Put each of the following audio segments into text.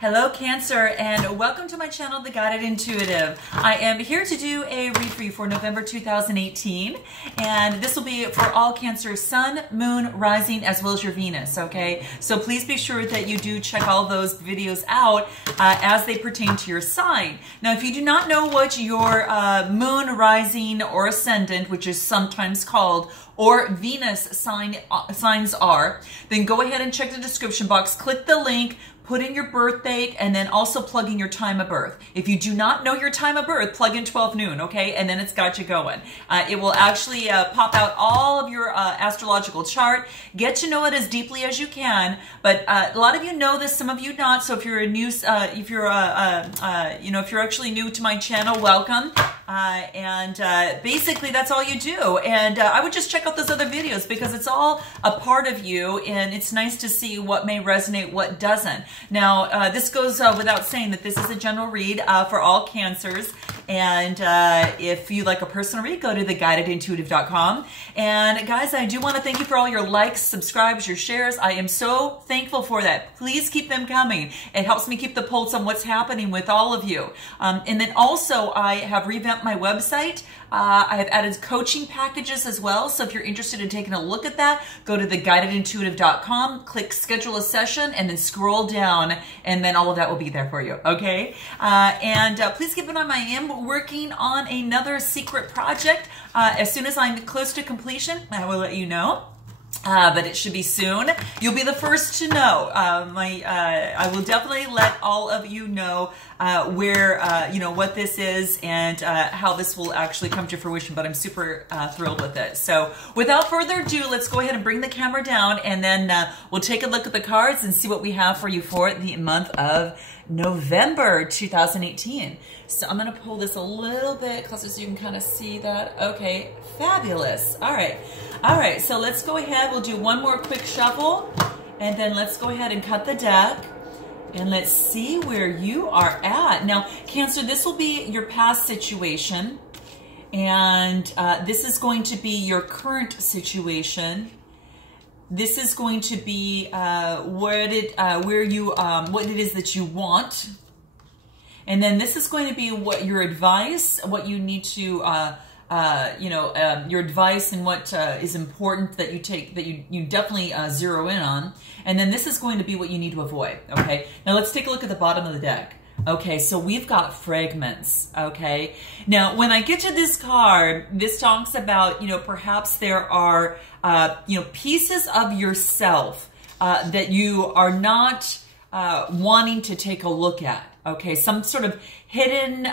Hello Cancer, and welcome to my channel, The Guided Intuitive. I am here to do a read for you for November 2018, and this will be for all Cancer Sun, Moon, Rising, as well as your Venus, okay? So please be sure that you do check all those videos out as they pertain to your sign. Now, if you do not know what your Moon, Rising, or Ascendant, which is sometimes called, or Venus signs are, then go ahead and check the description box, click the link, put in your birth date, and then also plug in your time of birth. If you do not know your time of birth, plug in 12 noon, okay? And then it's got you going. It will actually pop out all of your astrological chart. Get to know it as deeply as you can. But a lot of you know this, some of you not. So if you're a new, if you're actually new to my channel, welcome. Basically that's all you do. And I would just check out those other videos because it's all a part of you, and it's nice to see what may resonate, what doesn't. Now, this goes without saying that this is a general read for all Cancers. And if you like a personal read, go to theguidedintuitive.com. And guys, I do want to thank you for all your likes, subscribes, your shares. I am so thankful for that. Please keep them coming. It helps me keep the pulse on what's happening with all of you. And then also, I have revamped my website. I have added coaching packages as well. So if you're interested in taking a look at that, go to theguidedintuitive.com, click schedule a session, and then scroll down, and then all of that will be there for you, okay? Please keep an eye on I am working on another secret project. As soon as I'm close to completion, I will let you know. But it should be soon. You'll be the first to know. I will definitely let all of you know where, what this is and how this will actually come to fruition. But I'm super thrilled with it. So without further ado, let's go ahead and bring the camera down, and then we'll take a look at the cards and see what we have for you for the month of November 2018. So I'm going to pull this a little bit closer so you can kind of see that. Okay, fabulous. All right, so let's go ahead. We'll do one more quick shuffle, and then let's go ahead and cut the deck, and let's see where you are at. Now, Cancer, this will be your past situation, and this is going to be your current situation. This is going to be what it is that you want. And then this is going to be what your advice, what you need to, your advice and what is important that you take, that you definitely zero in on. And then this is going to be what you need to avoid, okay? Now let's take a look at the bottom of the deck. Okay, so we've got fragments, okay? Now, when I get to this card, this talks about, perhaps there are, pieces of yourself that you are not wanting to take a look at. Okay, some sort of hidden,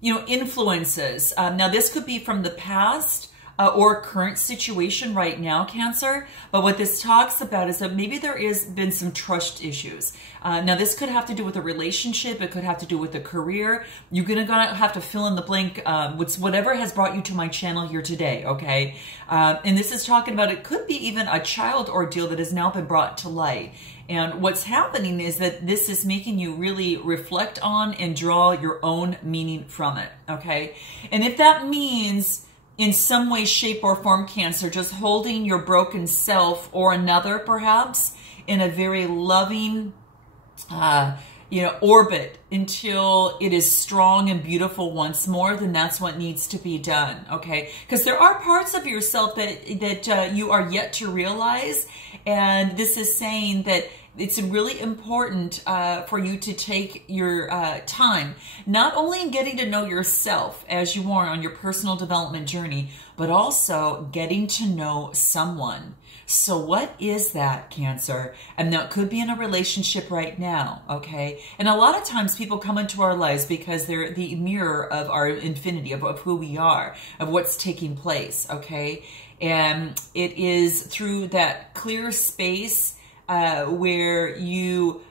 influences. Now, this could be from the past or current situation right now, Cancer. But what this talks about is that maybe there has been some trust issues. Now, this could have to do with a relationship. It could have to do with a career. You're gonna have to fill in the blank with whatever has brought you to my channel here today, okay? And this is talking about, it could be even a child ordeal that has now been brought to light. And what's happening is that this is making you really reflect on and draw your own meaning from it, okay? And if that means in some way, shape, or form, Cancer, just holding your broken self or another, perhaps, in a very loving, orbit until it is strong and beautiful once more, then that's what needs to be done, okay? Because there are parts of yourself that you are yet to realize, and this is saying that it's really important for you to take your time, not only in getting to know yourself as you are on your personal development journey, but also getting to know someone. So what is that, Cancer? And that could be in a relationship right now, okay? And a lot of times people come into our lives because they're the mirror of our infinity, of who we are, of what's taking place, okay? And it is through that clear space where you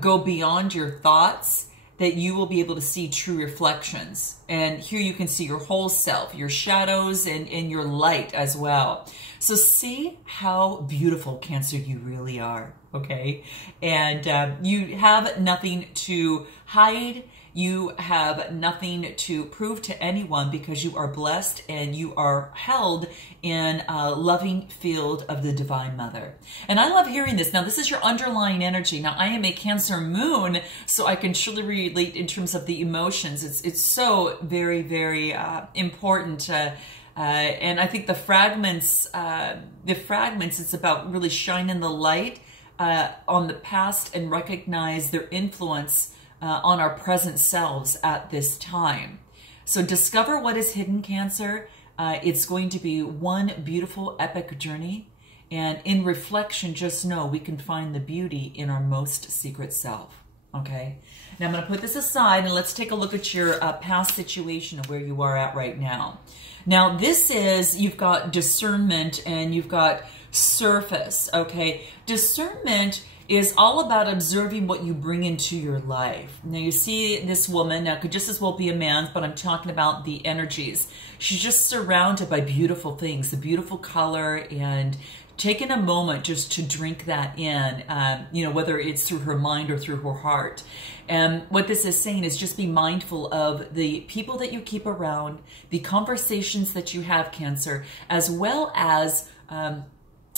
go beyond your thoughts that you will be able to see true reflections. And here you can see your whole self, your shadows, and your light as well. So see how beautiful, Cancer, you really are. okay? And you have nothing to hide. You have nothing to prove to anyone because you are blessed and you are held in a loving field of the Divine Mother. And I love hearing this. Now, this is your underlying energy. Now, I am a Cancer moon, so I can truly relate in terms of the emotions. It's so very, very important. And I think the fragments, it's about really shining the light on the past and recognize their influence on our present selves at this time. So discover what is hidden, Cancer. It's going to be one beautiful epic journey. And in reflection, just know we can find the beauty in our most secret self. Okay? Now I'm going to put this aside and let's take a look at your past situation of where you are at right now. Now this is, you've got discernment and you've got surface. Okay? Discernment is all about observing what you bring into your life. Now you see this woman, now could just as well be a man, but I'm talking about the energies. She's just surrounded by beautiful things, the beautiful color, and taking a moment just to drink that in, you know, whether it's through her mind or through her heart. And what this is saying is just be mindful of the people that you keep around, the conversations that you have, Cancer, as well as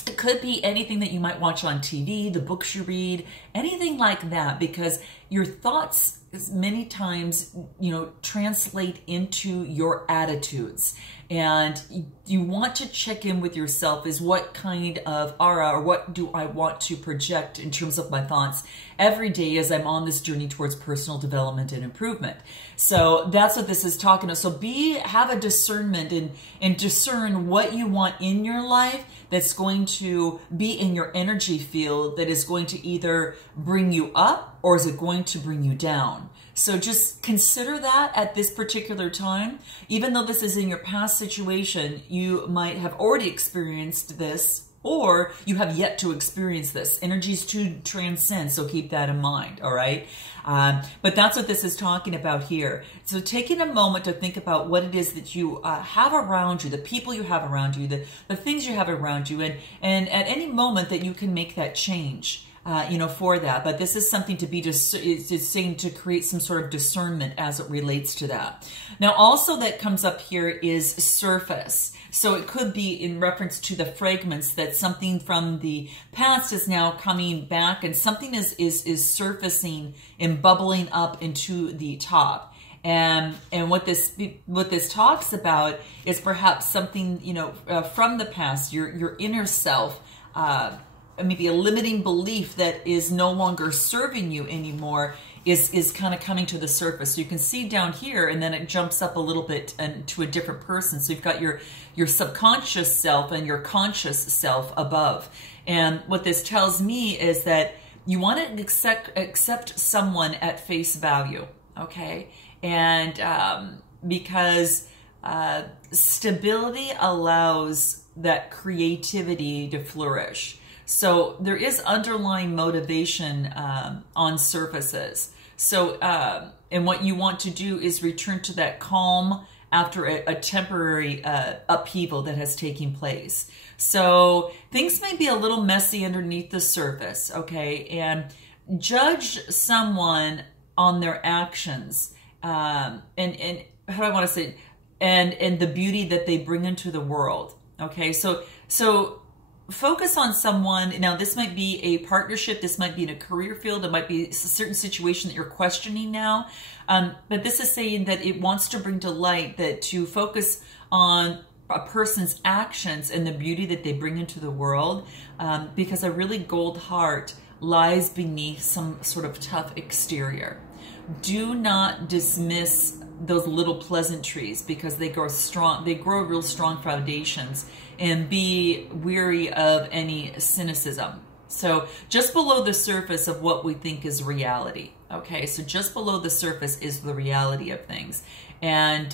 it could be anything that you might watch on TV, the books you read, anything like that, because your thoughts many times, you know, translate into your attitudes. And you want to check in with yourself is what kind of aura or what do I want to project in terms of my thoughts every day as I'm on this journey towards personal development and improvement. So that's what this is talking about. So have a discernment and discern what you want in your life that's going to be in your energy field that is going to either bring you up or is it going to bring you down. So just consider that at this particular time. Even though this is in your past situation, you might have already experienced this or you have yet to experience this. Energies to transcend, so keep that in mind, all right? But that's what this is talking about here. So taking a moment to think about what it is that you have around you, the people you have around you, the things you have around you, and at any moment that you can make that change. You know, for that. But this is something to be just, it's saying to create some sort of discernment as it relates to that. Now, also that comes up here is surface. So it could be in reference to the fragments that something from the past is now coming back and something is surfacing and bubbling up into the top. And what this talks about is perhaps something, you know, from the past, your inner self, maybe a limiting belief that is no longer serving you anymore is kind of coming to the surface. So you can see down here and then it jumps up a little bit and to a different person. So you've got your subconscious self and your conscious self above. And what this tells me is that you want to accept someone at face value, okay? And because stability allows that creativity to flourish. So there is underlying motivation on surfaces. So, and what you want to do is return to that calm after a temporary upheaval that has taken place. So things may be a little messy underneath the surface, okay? And judge someone on their actions and how do I want to say, and the beauty that they bring into the world, okay? So focus on someone. Now, this might be a partnership. This might be in a career field. It might be a certain situation that you're questioning now. But this is saying that it wants to bring to light that to focus on a person's actions and the beauty that they bring into the world, because a really gold heart lies beneath some sort of tough exterior. Do not dismiss those little pleasantries because they grow strong. They grow real strong foundations. And be weary of any cynicism. So just below the surface of what we think is reality. Okay, so just below the surface is the reality of things. And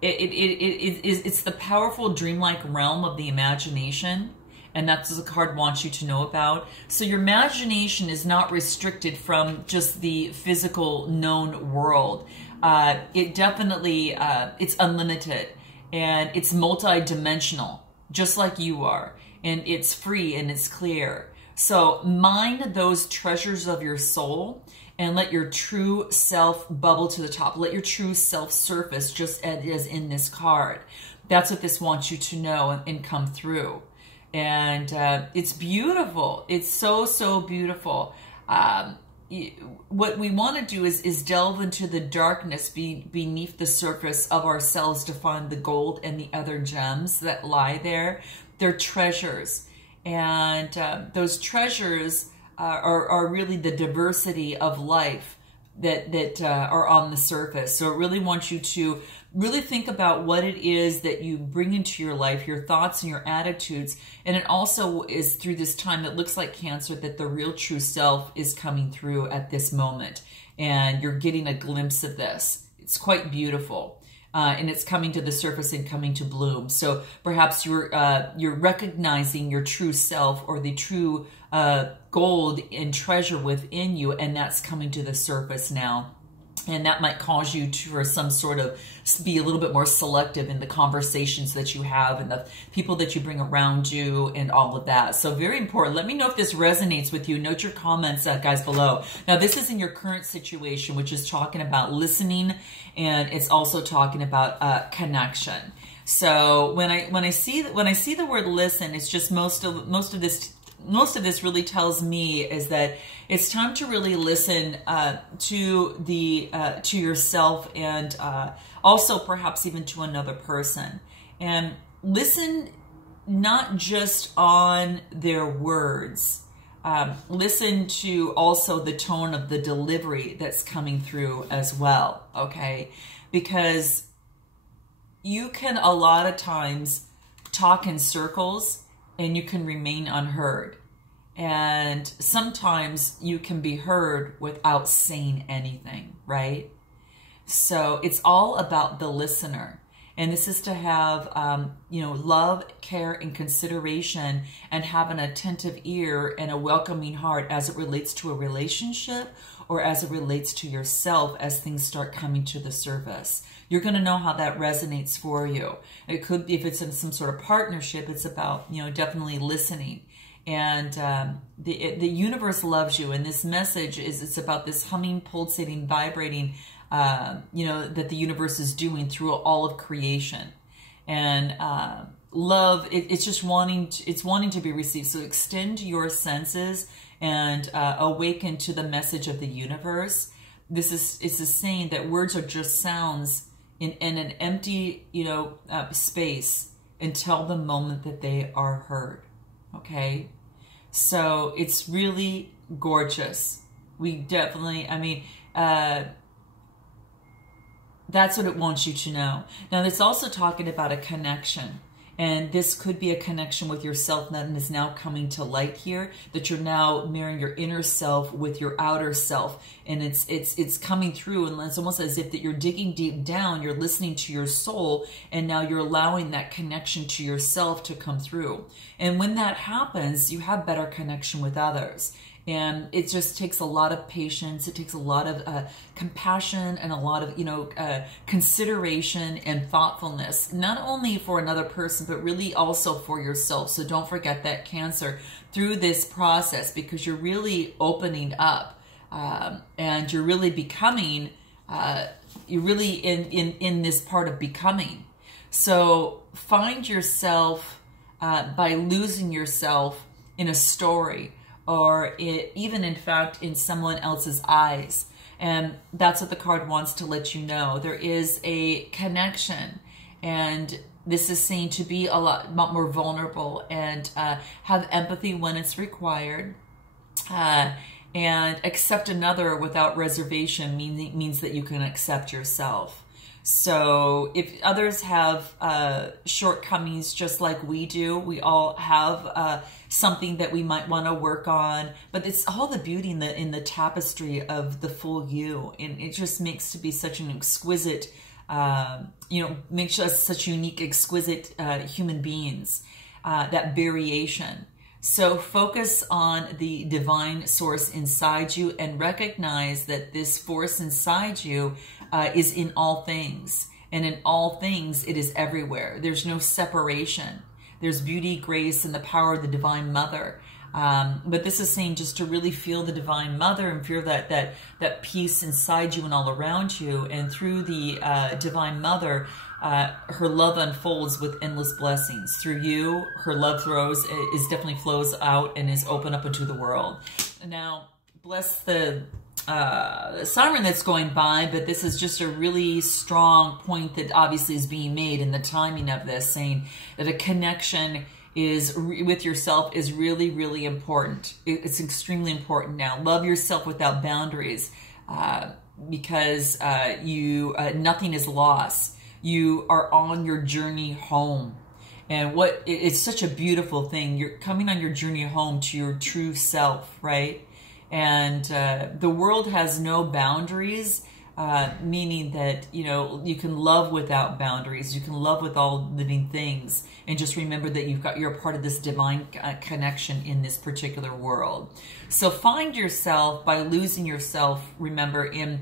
it's the powerful dreamlike realm of the imagination. And that's what the card wants you to know about. So your imagination is not restricted from just the physical known world. It definitely, it's unlimited. And it's multi-dimensional, just like you are. and it's free and it's clear. So mine those treasures of your soul and let your true self bubble to the top. Let your true self surface just as is in this card. That's what this wants you to know and come through. And it's beautiful. It's so, so beautiful. What we want to do is delve into the darkness beneath the surface of ourselves to find the gold and the other gems that lie there. They're treasures. And those treasures are really the diversity of life that are on the surface. So it really wants you to really think about what it is that you bring into your life, your thoughts and your attitudes. And it also is through this time that looks like Cancer that the real true self is coming through at this moment. And you're getting a glimpse of this. It's quite beautiful. And it's coming to the surface and coming to bloom. So perhaps you're recognizing your true self or the true gold and treasure within you, and that's coming to the surface now. And that might cause you to, for some sort of, be a little bit more selective in the conversations that you have and the people that you bring around you and all of that. So very important. Let me know if this resonates with you. Note your comments, guys, below. Now, this is in your current situation, which is talking about listening, and it's also talking about connection. So when I see the word listen, it's just most of this really tells me is that it's time to really listen to yourself and also perhaps even to another person, and listen not just on their words. Listen to also the tone of the delivery that's coming through as well, okay? Because you can a lot of times talk in circles and you can remain unheard. And sometimes you can be heard without saying anything, right? So it's all about the listener. And this is to have, love, care, and consideration, and have an attentive ear and a welcoming heart as it relates to a relationship or as it relates to yourself as things start coming to the surface. You're going to know how that resonates for you. It could be, if it's in some sort of partnership, it's about, definitely listening. And the universe loves you. And this message it's about this humming, pulsating, vibrating, that the universe is doing through all of creation. And love, it's just wanting to be received. So extend your senses and awaken to the message of the universe. It's a saying that words are just sounds in an empty, space until the moment that they are heard. Okay, so it's really gorgeous. We definitely, that's what it wants you to know. Now, it's also talking about a connection. And this could be a connection with yourself that is now coming to light here, that you're now marrying your inner self with your outer self. And it's coming through, and it's almost as if that you're digging deep down, you're listening to your soul, and now you're allowing that connection to yourself to come through. And when that happens, you have better connection with others. And it just takes a lot of patience. It takes a lot of compassion and a lot of, consideration and thoughtfulness, not only for another person, but really also for yourself. So don't forget that, Cancer, through this process, because you're really opening up and you're really becoming, you're really in this part of becoming. So find yourself by losing yourself in a story, or even in fact in someone else's eyes. And that's what the card wants to let you know. There is a connection, and this is saying to be a lot more vulnerable and have empathy when it's required, and accept another without reservation means that you can accept yourself. So if others have shortcomings just like we do, we all have something that we might want to work on, but it's all the beauty in the tapestry of the full you. And it just makes to be such an exquisite, makes us such unique, exquisite human beings, that variation. So focus on the divine source inside you and recognize that this force inside you is in all things. And in all things, it is everywhere. There's no separation. There's beauty, grace, and the power of the Divine Mother. But this is saying just to really feel the Divine Mother and feel that peace inside you and all around you. And through the Divine Mother, her love unfolds with endless blessings. Through you, her love definitely flows out and is open up into the world. Now, bless the siren that's going by, but this is just a really strong point that obviously is being made in the timing of this, saying that a connection with yourself is really, really important. It's extremely important now. Love yourself without boundaries, because nothing is lost. You are on your journey home. And it's such a beautiful thing. You're coming on your journey home to your true self, right? And the world has no boundaries, meaning that, you can love without boundaries. You can love with all living things. And just remember that you're a part of this divine connection in this particular world. So find yourself by losing yourself, remember, in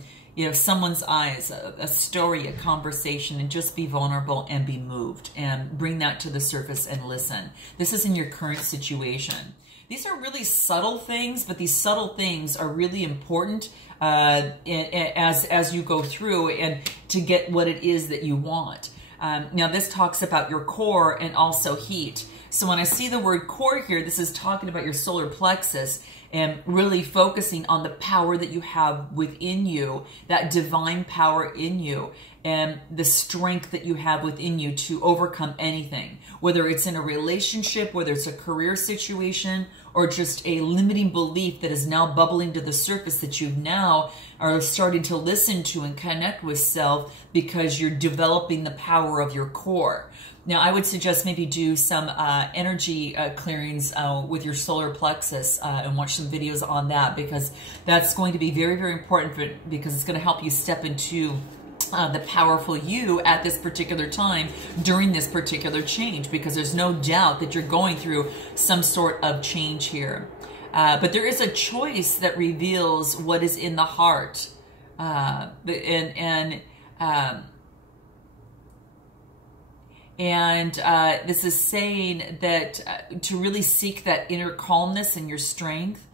someone's eyes, a story, a conversation, and just be vulnerable and be moved and bring that to the surface and listen. This is in your current situation. These are really subtle things, but these subtle things are really important as you go through and to get what it is that you want. Now, this talks about your core and also heat. So when I see the word core here, this is talking about your solar plexus and really focusing on the power that you have within you, that divine power in you, and the strength that you have within you to overcome anything, whether it's in a relationship, whether it's a career situation, or just a limiting belief that is now bubbling to the surface that you now are starting to listen to and connect with self because you're developing the power of your core. Now, I would suggest maybe do some energy clearings with your solar plexus and watch some videos on that, because that's going to be very, very important because it's going to help you step into the powerful you at this particular time during this particular change, because there's no doubt that you're going through some sort of change here. But there is a choice that reveals what is in the heart. This is saying that to really seek that inner calmness and your strength,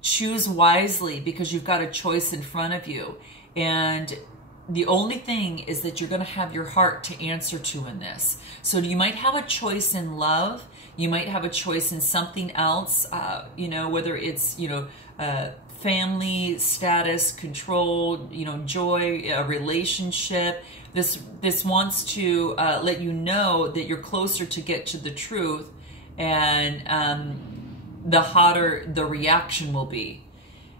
choose wisely, because you've got a choice in front of you. And the only thing is that you're going to have your heart to answer to in this. So you might have a choice in love. You might have a choice in something else, whether it's, family, status, control, joy, a relationship. This wants to let you know that you're closer to get to the truth, and the hotter the reaction will be.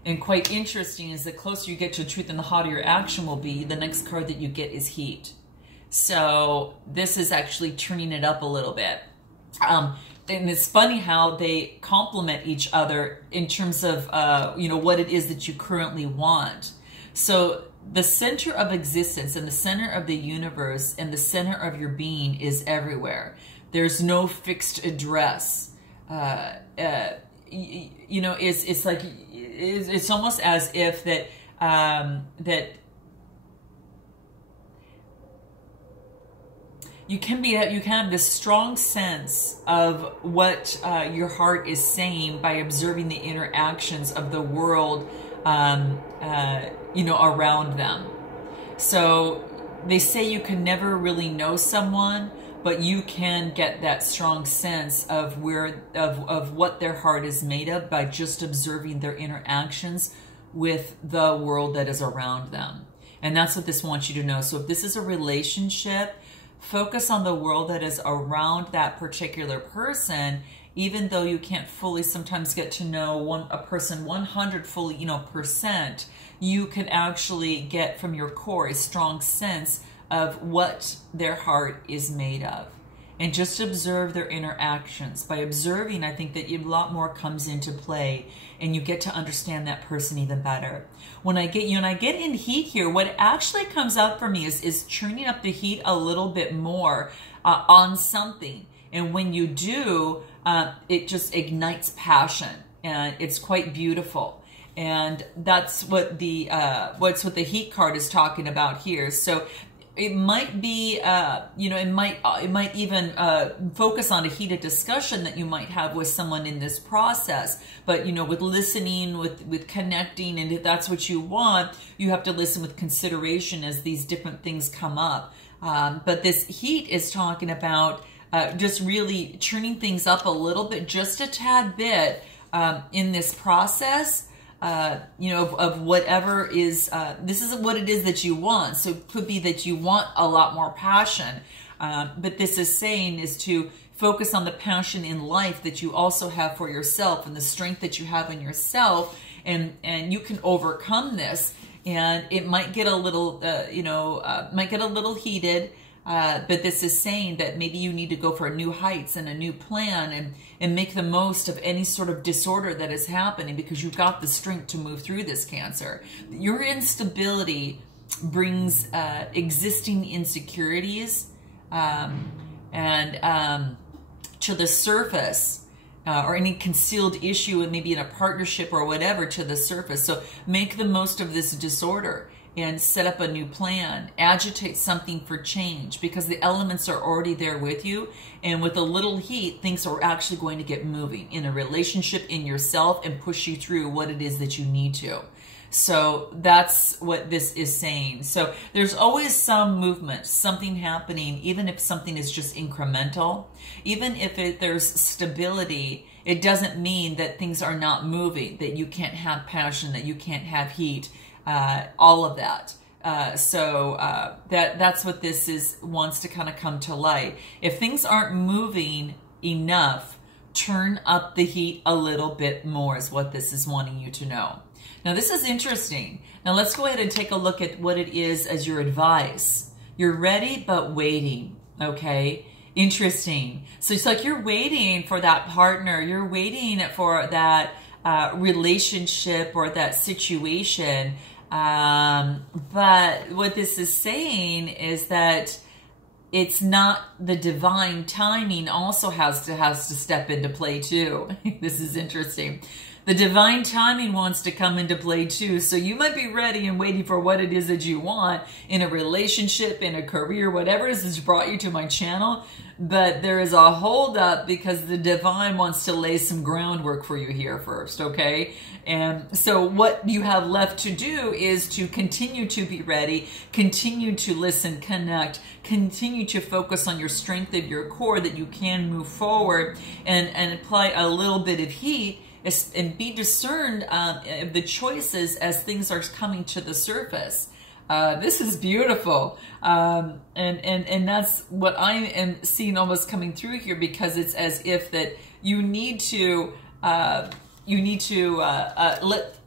And quite interesting is the closer you get to the truth and the hotter your action will be, the next card that you get is heat. So this is actually turning it up a little bit. And it's funny how they complement each other in terms of, what it is that you currently want. So the center of existence and the center of the universe and the center of your being is everywhere. There's no fixed address. It's like, it's almost as if that you can have this strong sense of what your heart is saying by observing the interactions of the world, around them. So they say you can never really know someone, but you can get that strong sense of what their heart is made of by just observing their interactions with the world that is around them. And that's what this wants you to know. So if this is a relationship, focus on the world that is around that particular person, even though you can't fully sometimes get to know a person 100 fully, percent, you can actually get from your core a strong sense of what their heart is made of. And just observe their interactions. By observing, I think that a lot more comes into play and you get to understand that person even better. When I get in heat here, what actually comes out for me is turning up the heat a little bit more on something. And when you do, it just ignites passion, and it's quite beautiful. And that's what the heat card is talking about here. So it might be, you know, it might even focus on a heated discussion that you might have with someone in this process. But, you know, with listening, with connecting, and if that's what you want, you have to listen with consideration as these different things come up. But this heat is talking about just really turning things up a little bit, just a tad bit in this process. You know, of whatever is, this is what it is that you want. So it could be that you want a lot more passion. But this is saying is to focus on the passion in life that you also have for yourself and the strength that you have in yourself. And you can overcome this. And it might get a little, you know, might get a little heated. But this is saying that maybe you need to go for new heights and a new plan and make the most of any sort of disorder that is happening, because you've got the strength to move through this, Cancer. Your instability brings existing insecurities and to the surface, or any concealed issue, and maybe in a partnership or whatever, to the surface. So make the most of this disorder and set up a new plan, agitate something for change, because the elements are already there with you. And with a little heat, things are actually going to get moving in a relationship, in yourself, and push you through what it is that you need to. So that's what this is saying. So there's always some movement, something happening, even if something is just incremental. Even if there's stability, it doesn't mean that things are not moving, that you can't have passion, that you can't have heat. All of that. That's what this is, wants to kind of come to light. If things aren't moving enough, turn up the heat a little bit more is what this is wanting you to know. Now, this is interesting. Now, let's go ahead and take a look at what it is as your advice. You're ready, but waiting. Okay. Interesting. So it's like you're waiting for that partner. You're waiting for that relationship or that situation. But what this is saying is that it's not, the divine timing also has to step into play too. This is interesting. The divine timing wants to come into play too. So you might be ready and waiting for what it is that you want in a relationship, in a career, whatever it is that's brought you to my channel. But there is a hold up because the divine wants to lay some groundwork for you here first, okay? And so what you have left to do is to continue to be ready, continue to listen, connect, continue to focus on your strength of your core, that you can move forward and apply a little bit of heat, and be discerned of the choices as things are coming to the surface. This is beautiful. And that's what I am seeing almost coming through here, because it's as if that you need to let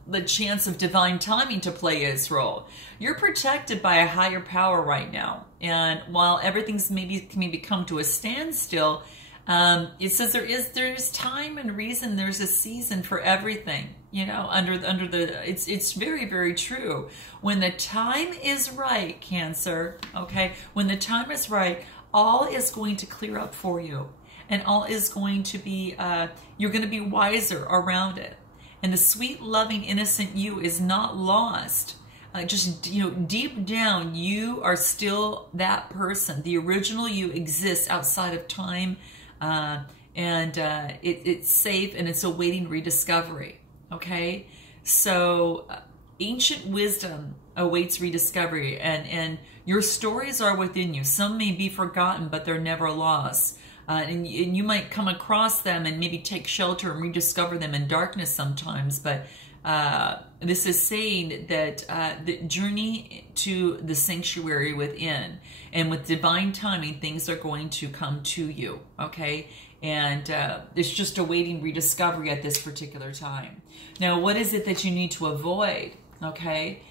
the chance of divine timing to play its role. You're protected by a higher power right now. And while everything's maybe come to a standstill, it says there's time and reason, there's a season for everything, you know, it's very, very true. When the time is right, Cancer, okay, when the time is right, all is going to clear up for you, and all is going to be, you're going to be wiser around it. And the sweet, loving, innocent you is not lost. Just, you know, deep down, you are still that person. The original you exists outside of time. It's safe, and it's awaiting rediscovery. Okay, so ancient wisdom awaits rediscovery, and your stories are within you. Some may be forgotten, but they're never lost. And you might come across them and maybe take shelter and rediscover them in darkness sometimes. But this is saying that the journey to the sanctuary within, and with divine timing, things are going to come to you, okay? And it's just awaiting rediscovery at this particular time. Now, what is it that you need to avoid, okay?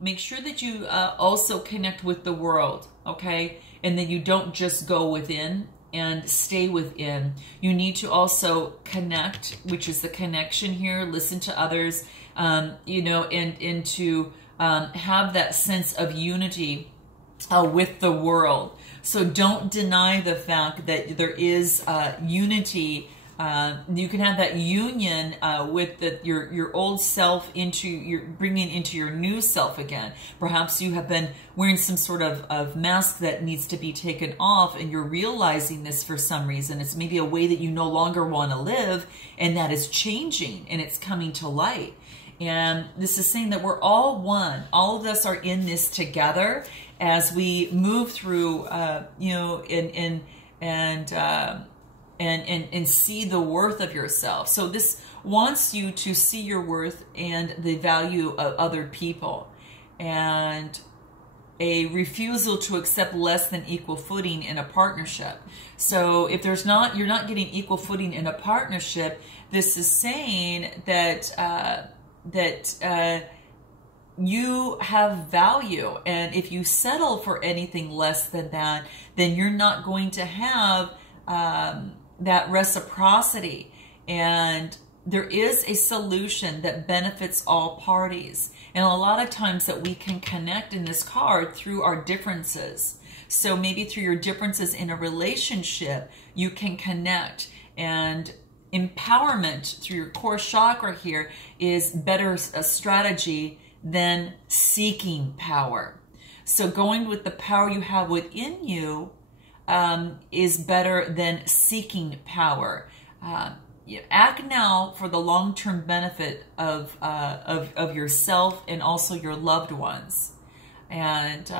Make sure that you also connect with the world, okay? And that you don't just go within and stay within. You need to also connect, which is the connection here, listen to others, you know, and to have that sense of unity with the world. So don't deny the fact that there is unity You can have that union with your old self bringing into your new self again. Perhaps you have been wearing some sort of mask that needs to be taken off, and you're realizing this for some reason. It's maybe a way that you no longer want to live, and that is changing, and it's coming to light. And this is saying that we're all one. All of us are in this together as we move through, and see the worth of yourself. So this wants you to see your worth and the value of other people, and a refusal to accept less than equal footing in a partnership. So if you're not getting equal footing in a partnership, this is saying that you have value, and if you settle for anything less than that, then you're not going to have that reciprocity. And there is a solution that benefits all parties, and a lot of times that we can connect in this card through our differences. So maybe through your differences in a relationship, you can connect. And empowerment through your core chakra here is better a strategy than seeking power. So going with the power you have within you is better than seeking power. Act now for the long-term benefit of yourself and also your loved ones. And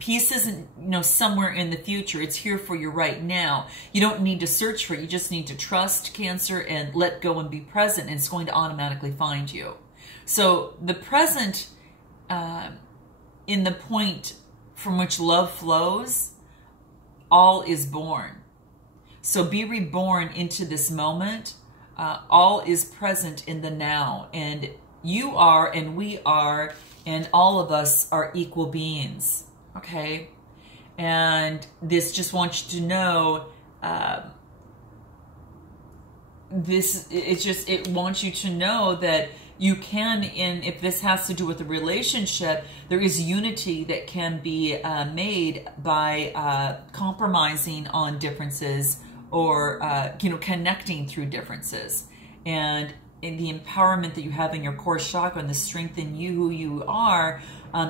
peace isn't, somewhere in the future. It's here for you right now. You don't need to search for it. You just need to trust, Cancer, and let go and be present, and it's going to automatically find you. So the present, in the point from which love flows, all is born. So be reborn into this moment. All is present in the now. And you are, and we are, and all of us are equal beings. Okay? And this just wants you to know, it wants you to know that you can, if this has to do with a relationship, there is unity that can be made by compromising on differences, or connecting through differences. And in the empowerment that you have in your core chakra and the strength in you, who you are,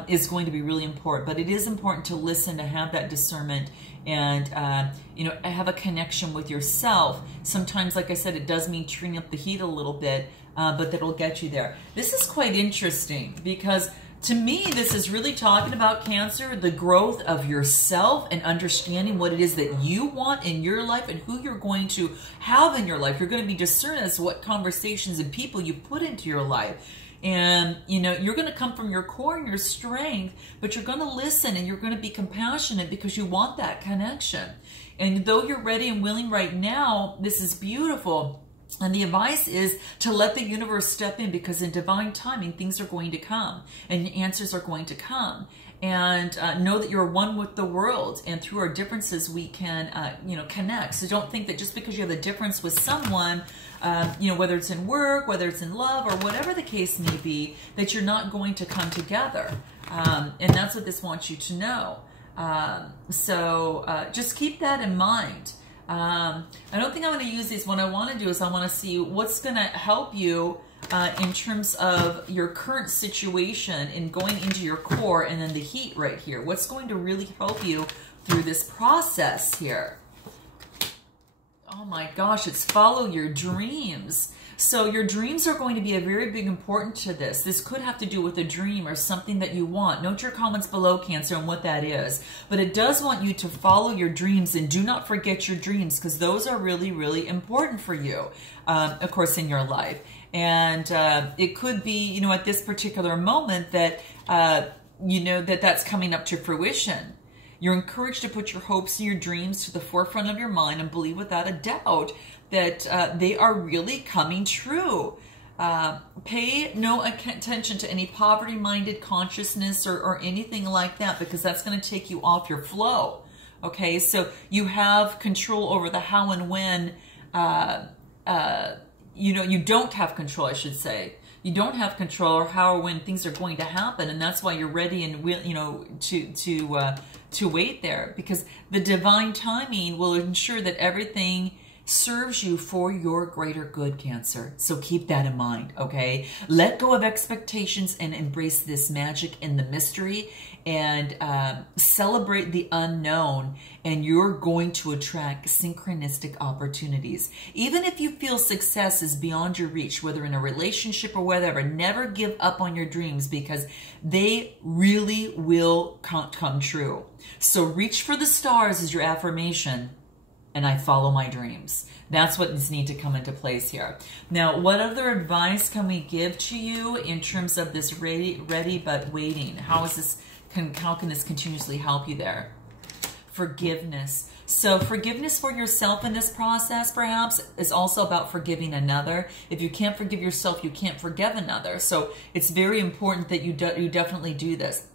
is going to be really important. But it is important to listen, to have that discernment, and have a connection with yourself. Sometimes, like I said, it does mean turning up the heat a little bit, but that'll get you there. This is quite interesting, because to me, this is really talking about, Cancer, the growth of yourself and understanding what it is that you want in your life and who you're going to have in your life. You're going to be discerning as to what conversations and people you put into your life. And, you're going to come from your core and your strength, but you're going to listen, and you're going to be compassionate because you want that connection. And though you're ready and willing right now, this is beautiful. And the advice is to let the universe step in, because in divine timing, things are going to come and answers are going to come. And know that you're one with the world, and through our differences, we can, connect. So don't think that just because you have a difference with someone, whether it's in work, whether it's in love, or whatever the case may be, that you're not going to come together. And that's what this wants you to know. So just keep that in mind. I don't think I'm going to use these. What I want to do is I want to see what's going to help you in terms of your current situation and going into your core, and then the heat right here. What's going to really help you through this process here? Oh my gosh, it's follow your dreams. So your dreams are going to be a very big important to this. This could have to do with a dream or something that you want. Note your comments below, Cancer, on what that is. But it does want you to follow your dreams, and do not forget your dreams, because those are really, really important for you, of course, in your life. And it could be, at this particular moment that, that's coming up to fruition. You're encouraged to put your hopes and your dreams to the forefront of your mind, and believe without a doubt that they are really coming true. Pay no attention to any poverty-minded consciousness or anything like that, because that's going to take you off your flow. Okay, so you have control over the how and when. You don't have control, I should say. You don't have control or how or when things are going to happen, and that's why you're ready and to wait there, because the divine timing will ensure that everything serves you for your greater good, Cancer. So keep that in mind, okay? Let go of expectations and embrace this magic and the mystery, and celebrate the unknown, and you're going to attract synchronistic opportunities. Even if you feel success is beyond your reach, whether in a relationship or whatever, never give up on your dreams, because they really will come true. So reach for the stars is your affirmation, and I follow my dreams. That's what needs to come into place here. Now, what other advice can we give to you in terms of this ready but waiting? How can this continuously help you there? Forgiveness. So forgiveness for yourself in this process, perhaps, is also about forgiving another. If you can't forgive yourself, you can't forgive another. So it's very important that you definitely do this.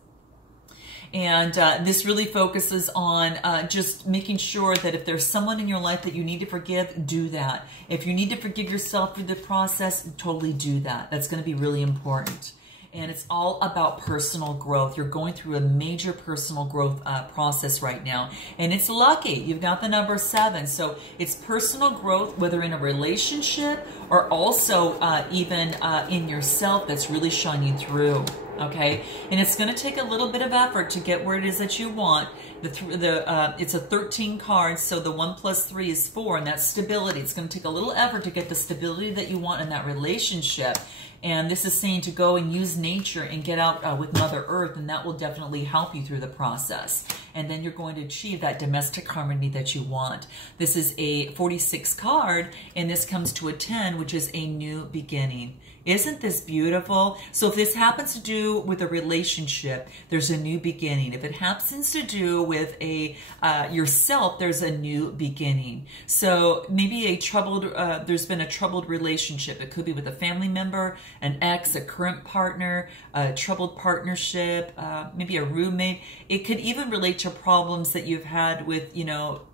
And this really focuses on just making sure that if there's someone in your life that you need to forgive, do that. If you need to forgive yourself through the process, totally do that. That's going to be really important. And it's all about personal growth. You're going through a major personal growth process right now. And it's lucky. You've got the number 7. So it's personal growth, whether in a relationship or also even in yourself, that's really shining through. Okay, and it's going to take a little bit of effort to get where it is that you want. It's a 13 cards, so the 1 + 3 is 4, and that's stability. It's going to take a little effort to get the stability that you want in that relationship. And this is saying to go and use nature and get out with Mother Earth, and that will definitely help you through the process. And then you're going to achieve that domestic harmony that you want. This is a 46 card, and this comes to a 10, which is a new beginning. Isn't this beautiful? So if this happens to do with a relationship, there's a new beginning. If it happens to do with yourself, there's a new beginning. So maybe there's been a troubled relationship. It could be with a family member, an ex, a current partner, a troubled partnership, maybe a roommate. It could even relate to problems that you've had with,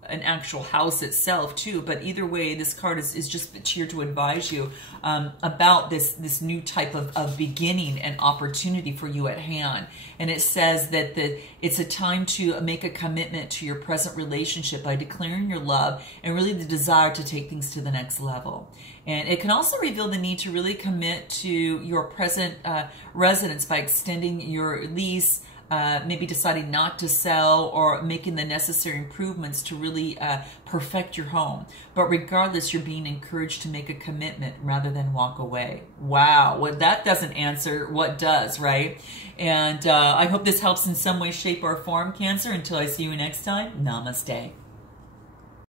an actual house itself too. But either way, this card is just here to advise you about this new type of beginning and opportunity for you at hand. And it says that it's a time to make a commitment to your present relationship by declaring your love and really the desire to take things to the next level. And it can also reveal the need to really commit to your present residence by extending your lease, maybe deciding not to sell, or making the necessary improvements to really perfect your home. But regardless, you're being encouraged to make a commitment rather than walk away. Wow, well, that doesn't answer what does, right? And I hope this helps in some way, shape, or form, Cancer. Until I see you next time, namaste.